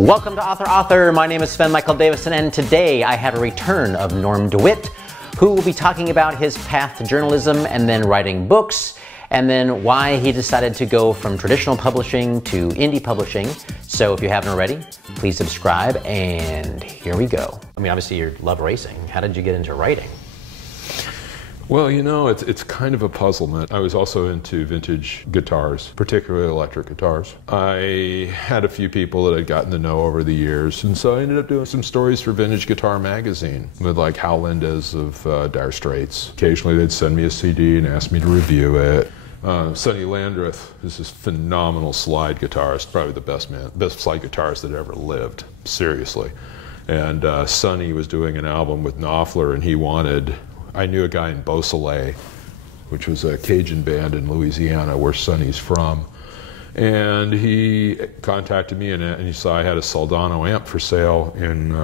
Welcome to Author. My name is Sven Davison, and today I have a return of Norm DeWitt, who will be talking about his path to journalism and then writing books, and then why he decided to go from traditional publishing to indie publishing. So if you haven't already, please subscribe, and here we go. I mean, obviously you love racing. How did you get into writing? Well, you know, it's kind of a puzzlement. I was also into vintage guitars, particularly electric guitars. I had a few people that I'd gotten to know over the years, and so I ended up doing some stories for Vintage Guitar magazine with like Hal Lindes of Dire Straits. Occasionally they'd send me a CD and ask me to review it. Sonny Landreth is this phenomenal slide guitarist, probably the best slide guitarist that ever lived, seriously. And Sonny was doing an album with Knopfler, and I knew a guy in Beausoleil, which was a Cajun band in Louisiana where Sonny's from. And he contacted me and he saw I had a Soldano amp for sale in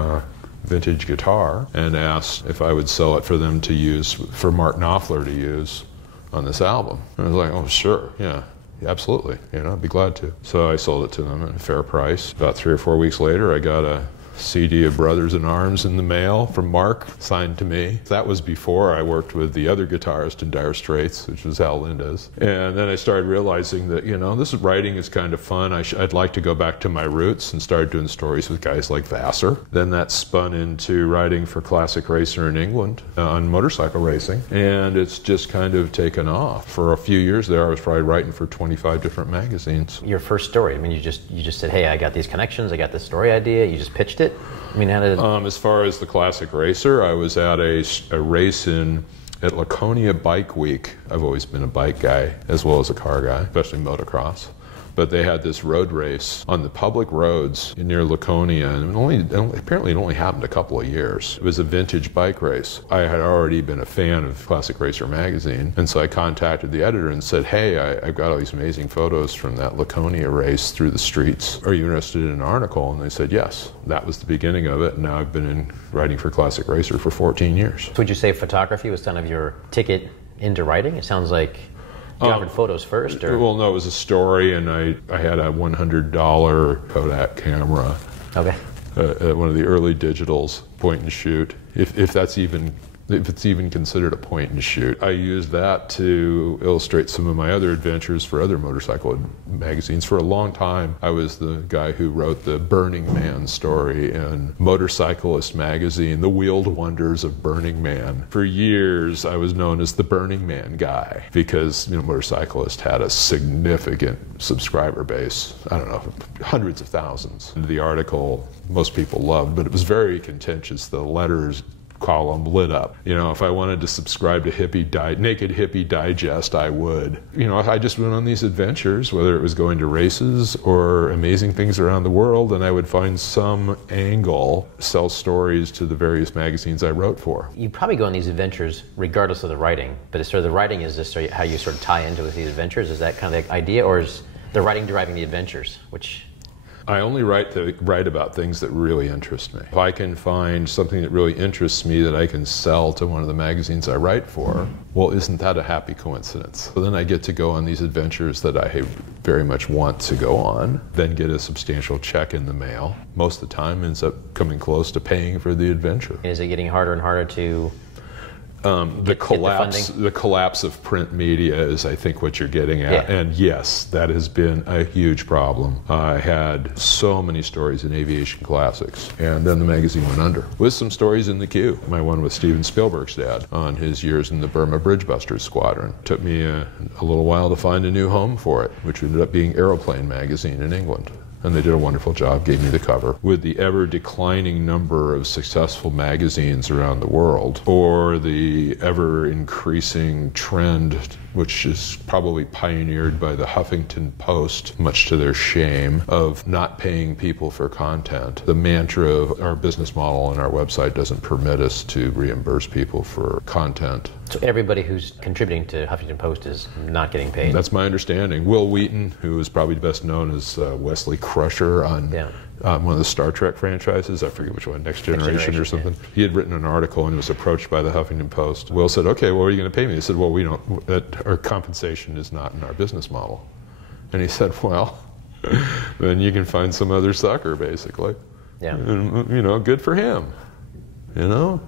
Vintage Guitar and asked if I would sell it for them to use, for Mark Knopfler to use on this album. And I was like, oh, sure, yeah, absolutely, I'd be glad to. So I sold it to them at a fair price. About 3 or 4 weeks later, I got a CD of Brothers in Arms in the mail from Mark, signed to me. That was before I worked with the other guitarist in Dire Straits, which was Hal Lindes. And then I started realizing that, this writing is kind of fun. I'd like to go back to my roots and start doing stories with guys like Vassar. Then that spun into writing for Classic Racer in England on motorcycle racing. And it's just kind of taken off. For a few years there, I was probably writing for 25 different magazines. Your first story, I mean, you just said, hey, I got these connections, I got this story idea, you just pitched it? I mean, how did as far as the Classic Racer, I was at a race at Laconia Bike Week. I've always been a bike guy as well as a car guy, especially motocross. But they had this road race on the public roads near Laconia, and apparently it only happened a couple of years. It was a vintage bike race. I had already been a fan of Classic Racer magazine, and so I contacted the editor and said, hey, I've got all these amazing photos from that Laconia race through the streets. Are you interested in an article? And they said yes. That was the beginning of it, and now I've been writing for Classic Racer for 14 years. So would you say photography was kind of your ticket into writing? It sounds like you offered photos first? Or? Well, no, it was a story, and I had a $100 Kodak camera. Okay. One of the early digitals, point and shoot, if it's even considered a point and shoot. I used that to illustrate some of my other adventures for other motorcycle magazines. For a long time, I was the guy who wrote the Burning Man story in Motorcyclist magazine, The Wheeled Wonders of Burning Man. For years, I was known as the Burning Man guy because Motorcyclist had a significant subscriber base. I don't know, hundreds of thousands. The article most people loved, but it was very contentious. The letters column lit up. If I wanted to subscribe to Naked Hippie Digest, I would. I just went on these adventures, whether it was going to races or amazing things around the world, and I would find some angle, sell stories to the various magazines I wrote for. You probably go on these adventures regardless of the writing, but it's sort of the writing is just how you sort of tie into with these adventures. Is that kind of the idea, or is the writing deriving the adventures, which... I only write about things that really interest me. If I can find something that really interests me that I can sell to one of the magazines I write for, well, isn't that a happy coincidence? So then I get to go on these adventures that I very much want to go on, then get a substantial check in the mail. Most of the time ends up coming close to paying for the adventure. Is it getting harder and harder to... The collapse of print media is, I think, what you're getting at. Yeah. And yes, that has been a huge problem. I had so many stories in Aviation Classics, and then the magazine went under. With some stories in the queue. My one with Steven Spielberg's dad on his years in the Burma Bridgebusters Squadron. Took me a little while to find a new home for it, which ended up being Aeroplane magazine in England. And they did a wonderful job, gave me the cover. With the ever-declining number of successful magazines around the world, or the ever-increasing trend, which is probably pioneered by the Huffington Post, much to their shame, of not paying people for content. The mantra of our business model on our website doesn't permit us to reimburse people for content. So everybody who's contributing to Huffington Post is not getting paid? That's my understanding. Will Wheaton, who is probably best known as Wesley Crusher on one of the Star Trek franchises, I forget which one, Next Generation or something. Yeah. He had written an article and was approached by the Huffington Post. Will said, okay, well, what are you going to pay me? He said, well, our compensation is not in our business model. And he said, well, then you can find some other sucker, basically. Yeah. And, you know, good for him. You know?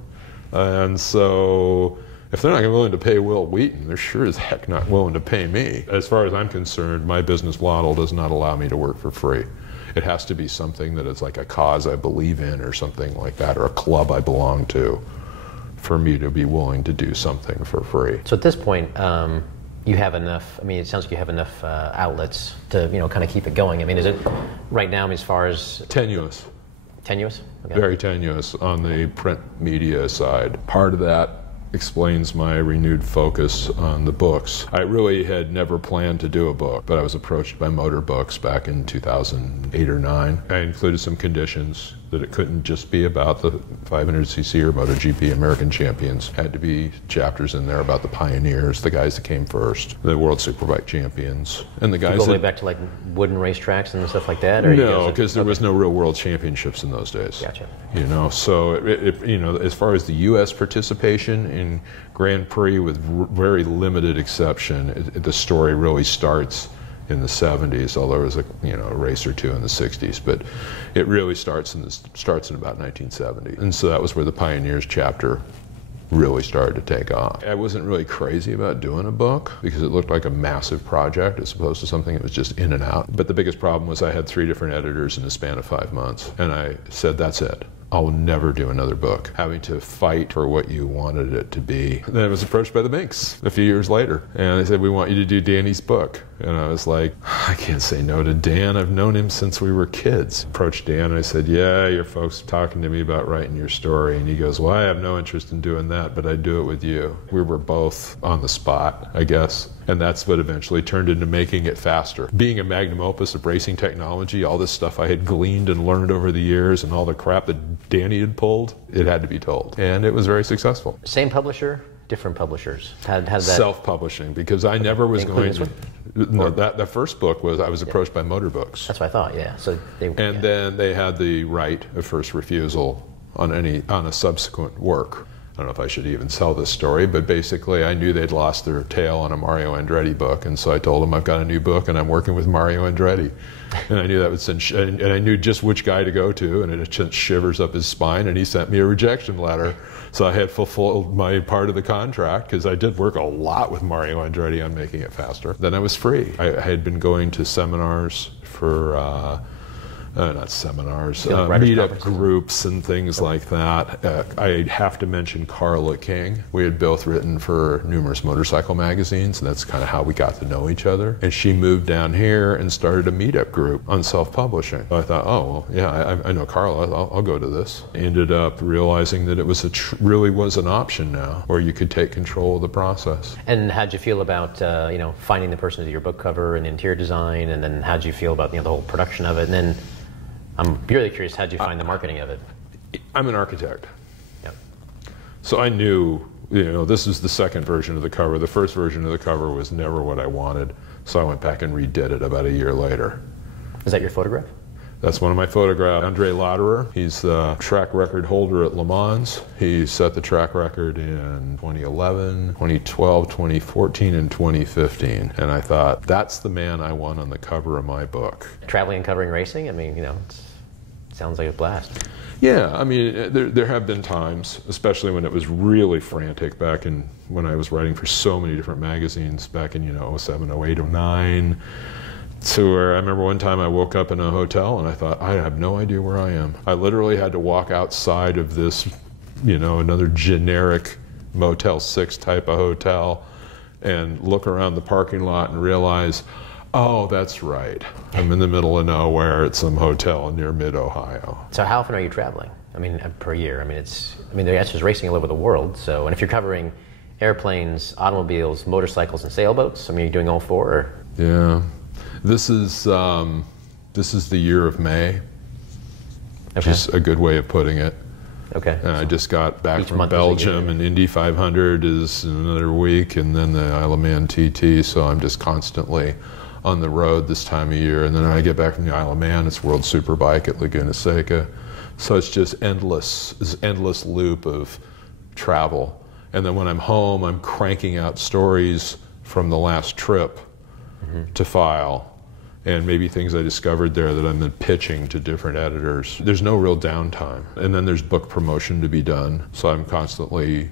And so, if they're not willing to pay Will Wheaton, they're sure as heck not willing to pay me. As far as I'm concerned, my business model does not allow me to work for free. It has to be something that is like a cause I believe in or something like that, or a club I belong to, for me to be willing to do something for free. So at this point, you have enough, I mean, it sounds like you have enough outlets to, you know, kind of keep it going. I mean, is it right now, as far as... Tenuous. Tenuous? Okay. Very tenuous on the print media side. Part of that explains my renewed focus on the books. I really had never planned to do a book, but I was approached by Motor Books back in 2008 or 9. I included some conditions that it couldn't just be about the 500cc or MotoGP American champions. Had to be chapters in there about the pioneers, the guys that came first, the World Superbike champions, and the guys go that... way back to like wooden racetracks and stuff like that? Or no, because there was no real world championships in those days. Gotcha. You know, so you know, as far as the U.S. participation in Grand Prix, with very limited exception, the story really starts in the 70s, although there was a race or two in the 60s, but it really starts in about 1970. And so that was where the Pioneers chapter really started to take off. I wasn't really crazy about doing a book because it looked like a massive project as opposed to something that was just in and out. But the biggest problem was I had 3 different editors in the span of 5 months, and I said, that's it. I'll never do another book. Having to fight for what you wanted it to be. Then I was approached by the Binks a few years later, and they said, we want you to do Danny's book. And I was like, I can't say no to Dan. I've known him since we were kids. Approached Dan and I said, yeah, your folks are talking to me about writing your story. And he goes, well, I have no interest in doing that, but I'd do it with you. We were both on the spot, I guess. And that's what eventually turned into making it faster. Being a magnum opus of racing technology, all this stuff I had gleaned and learned over the years and all the crap that Danny had pulled, it had to be told. And it was very successful. Same publisher, different publishers? How that... Self-publishing, because I never was going to... No, that first book was, I was approached by Motor Books. That's what I thought, yeah. So then they had the right of first refusal on a subsequent work. I don't know if I should even sell this story, but basically I knew they'd lost their tail on a Mario Andretti book, and so I told them I've got a new book and I'm working with Mario Andretti. And I knew that would send, and I knew just which guy to go to, and it sent shivers up his spine, and he sent me a rejection letter. So I had fulfilled my part of the contract, because I did work a lot with Mario Andretti on making it faster. Then I was free. I had been going to seminars for, not seminars, meetup groups and things like that. I have to mention Carla King. We had both written for numerous motorcycle magazines, and that's kind of how we got to know each other. And she moved down here and started a meetup group on self-publishing. So I thought, oh, well, yeah, I know Carla, I'll go to this. Ended up realizing that it was really was an option now, where you could take control of the process. And how'd you feel about, finding the person to do your book cover and interior design, and then how'd you feel about, the whole production of it? And then I'm really curious, how'd you find the marketing of it? I'm an architect. Yep. So I knew, this is the second version of the cover. The first version of the cover was never what I wanted, so I went back and redid it about a year later. Is that your photograph? That's one of my photographs. Andre Lauderer, he's the track record holder at Le Mans. He set the track record in 2011, 2012, 2014, and 2015. And I thought, that's the man I want on the cover of my book. Traveling and covering racing? I mean, it sounds like a blast. Yeah, I mean, there have been times, especially when it was really frantic back in when I was writing for so many different magazines back in, 07, 08, 09. To where I remember one time I woke up in a hotel and I thought, I have no idea where I am. I literally had to walk outside of this, another generic Motel 6 type of hotel and look around the parking lot and realize, oh, that's right. I'm in the middle of nowhere at some hotel near mid-Ohio. So how often are you traveling? I mean, per year? I mean, that's just racing all over the world. So, and if you're covering airplanes, automobiles, motorcycles, and sailboats, are you doing all 4? Or? Yeah. This is the year of May, which is a good way of putting it. Okay. I just got back from Belgium, and Indy 500 is in another week, and then the Isle of Man TT, so I'm just constantly on the road this time of year. And then when I get back from the Isle of Man, it's World Superbike at Laguna Seca. So it's just this endless loop of travel. And then when I'm home, I'm cranking out stories from the last trip to file, and maybe things I discovered there that I'm then pitching to different editors. There's no real downtime. And then there's book promotion to be done. So I'm constantly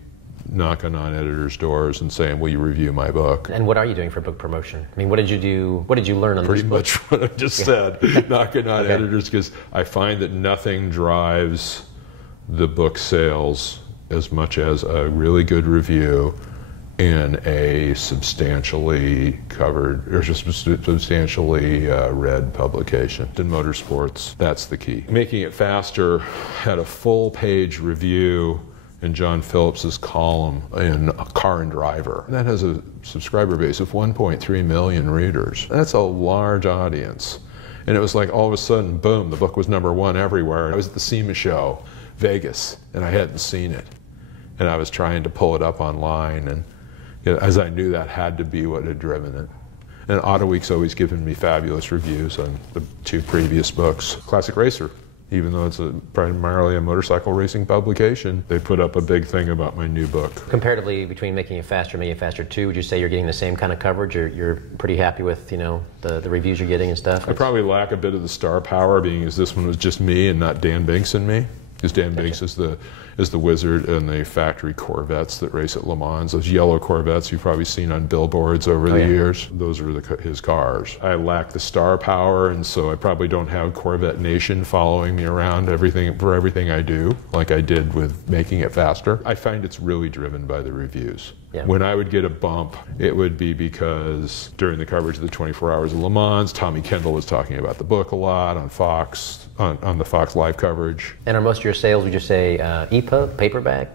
knocking on editors' doors and saying, will you review my book? And what are you doing for book promotion? I mean, what did you do? What did you learn on this book? Pretty much what I just said, knocking on editors, because I find that nothing drives the book sales as much as a really good review in a substantially covered or just substantially read publication. In Motorsports, that's the key. Making It Faster had a full-page review in John Phillips's column in Car and Driver. That has a subscriber base of 1.3 million readers. That's a large audience. And it was like all of a sudden, boom, the book was #1 everywhere. I was at the SEMA show, Vegas, and I hadn't seen it. And I was trying to pull it up online, and as I knew that had to be what had driven it. And Auto Week's always given me fabulous reviews on the 2 previous books. Classic Racer, even though it's primarily a motorcycle racing publication, they put up a big thing about my new book. Comparatively, between Making It Faster and Making It Faster 2, would you say you're getting the same kind of coverage? You're pretty happy with, you know, the reviews you're getting and stuff? I probably lack a bit of the star power, being as this one was just me and not Dan Binks and me. Because Dan Binks is the wizard in the factory Corvettes that race at Le Mans. Those yellow Corvettes you've probably seen on billboards over the years. Those are his cars. I lack the star power, and so I probably don't have Corvette Nation following me around for everything I do, like I did with Making It Faster. I find it's really driven by the reviews. Yeah. When I would get a bump, it would be because during the coverage of the 24 Hours of Le Mans, Tommy Kendall was talking about the book a lot on Fox, on the Fox Live coverage. And are most of your sales, would you say, EPUB, paperback?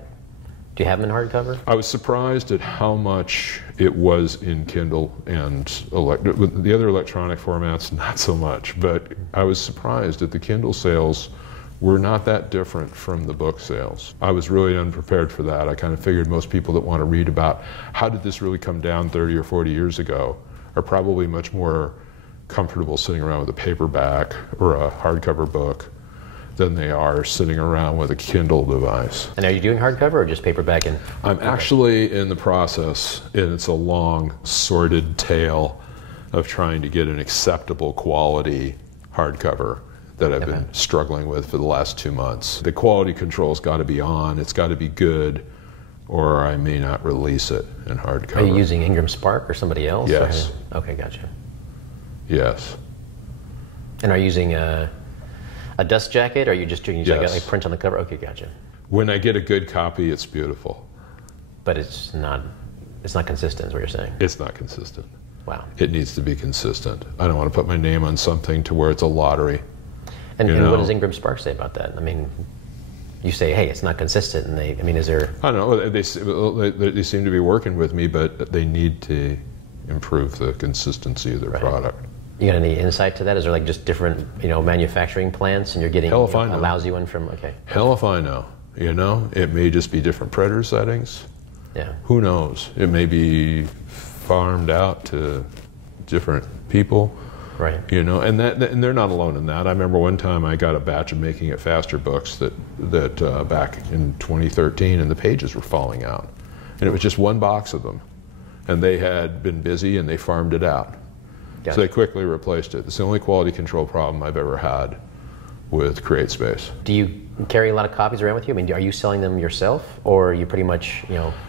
Do you have them in hardcover? I was surprised at how much it was in Kindle and the other electronic formats, not so much. But I was surprised that the Kindle sales were not that different from the book sales. I was really unprepared for that. I kind of figured most people that want to read about how did this really come down 30 or 40 years ago are probably much more comfortable sitting around with a paperback or a hardcover book than they are sitting around with a Kindle device. And are you doing hardcover or just paperback? I'm actually in the process, and it's a long, sordid tale of trying to get an acceptable quality hardcover that I've been struggling with for the last 2 months. The quality control's got to be on, it's got to be good, or I may not release it in hardcover. Are you using Ingram Spark or somebody else? Yes. Or? Okay, gotcha. Yes. And are you using a dust jacket, or are you just doing like print on the cover? Okay, gotcha. When I get a good copy, it's beautiful. But it's not consistent, is what you're saying? It's not consistent. Wow. It needs to be consistent. I don't want to put my name on something to where it's a lottery. And what does Ingram Spark say about that? I mean, you say, hey, it's not consistent, and is there... I don't know, they seem to be working with me, but they need to improve the consistency of their product. You got any insight to that? Is there like just different, manufacturing plants, and you're getting a lousy one from, Hell if I know. It may just be different predator settings. Yeah. Who knows? It may be farmed out to different people. Right. And they're not alone in that. I remember one time I got a batch of Making It Faster books that back in 2013, and the pages were falling out. And it was just one box of them. And they had been busy and they farmed it out. Gotcha. So they quickly replaced it. It's the only quality control problem I've ever had with CreateSpace. Do you carry a lot of copies around with you? Are you selling them yourself, or are you pretty much,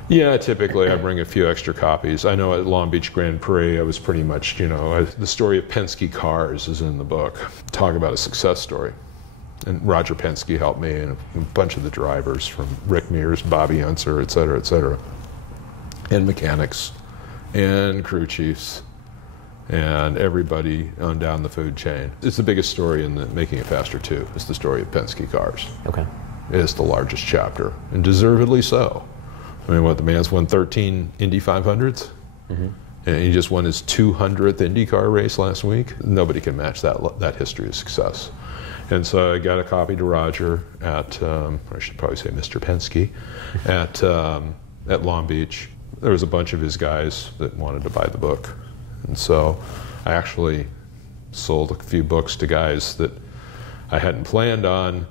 Yeah, typically I bring a few extra copies. I know at Long Beach Grand Prix I was pretty much, the story of Penske cars is in the book. Talk about a success story. And Roger Penske helped me, and a bunch of the drivers from Rick Mears, Bobby Unser, et cetera, and mechanics, and crew chiefs, and everybody on down the food chain. It's the biggest story in the Making It Faster 2. It's the story of Penske cars. Okay. It's the largest chapter, and deservedly so. The man's won 13 Indy 500s, and he just won his 200th IndyCar race last week. Nobody can match that history of success. And so I got a copy to Roger at, I should probably say Mr. Penske, at Long Beach. There was a bunch of his guys that wanted to buy the book. And so I actually sold a few books to guys that I hadn't planned on.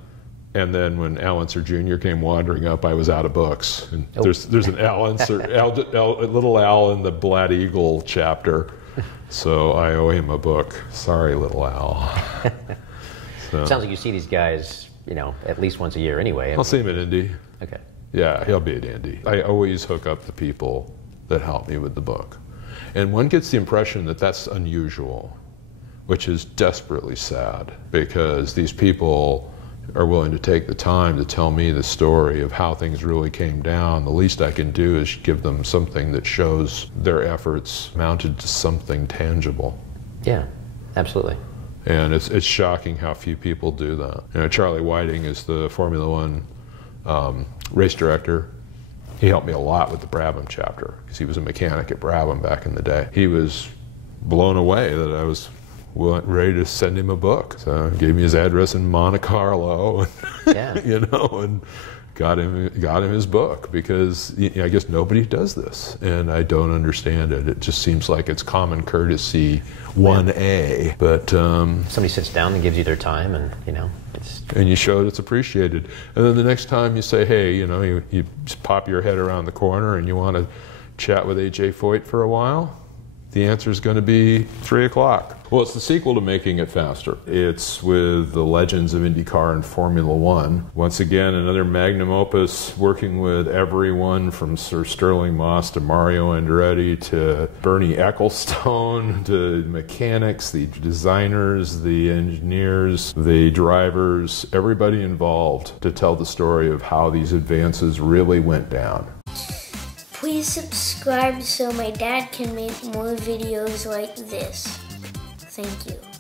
And then when Al Unser Jr. came wandering up, I was out of books. And there's an Al Unser, little Al in the Black Eagle chapter So I owe him a book. Sorry, little Al. So, Sounds like you see these guys, you know, at least once a year anyway. I'll see him at Indy. Okay. Yeah, he'll be at Indy. I always hook up the people that help me with the book. And one gets the impression that that's unusual, which is desperately sad, because these people are willing to take the time to tell me the story of how things really came down. The least I can do is give them something that shows their efforts mounted to something tangible. Yeah, absolutely. And it's shocking how few people do that. You know, Charlie Whiting is the Formula One race director. He helped me a lot with the Brabham chapter, because he was a mechanic at Brabham back in the day. He was blown away that I was ready to send him a book. So he gave me his address in Monte Carlo, and, Yeah. you know, and got him his book, because I guess nobody does this, and I don't understand it. It just seems like it's common courtesy 1A, but Somebody sits down and gives you their time, and you know, and you show it, it's appreciated. And then the next time you say, hey, you know, you just pop your head around the corner and you want to chat with AJ Foyt for a while, the answer is going to be 3 o'clock. Well, it's the sequel to Making It Faster. It's with the legends of IndyCar and Formula One. Once again, another magnum opus, working with everyone from Sir Sterling Moss to Mario Andretti to Bernie Ecclestone to mechanics, the designers, the engineers, the drivers, everybody involved to tell the story of how these advances really went down. Please subscribe so my dad can make more videos like this. Thank you.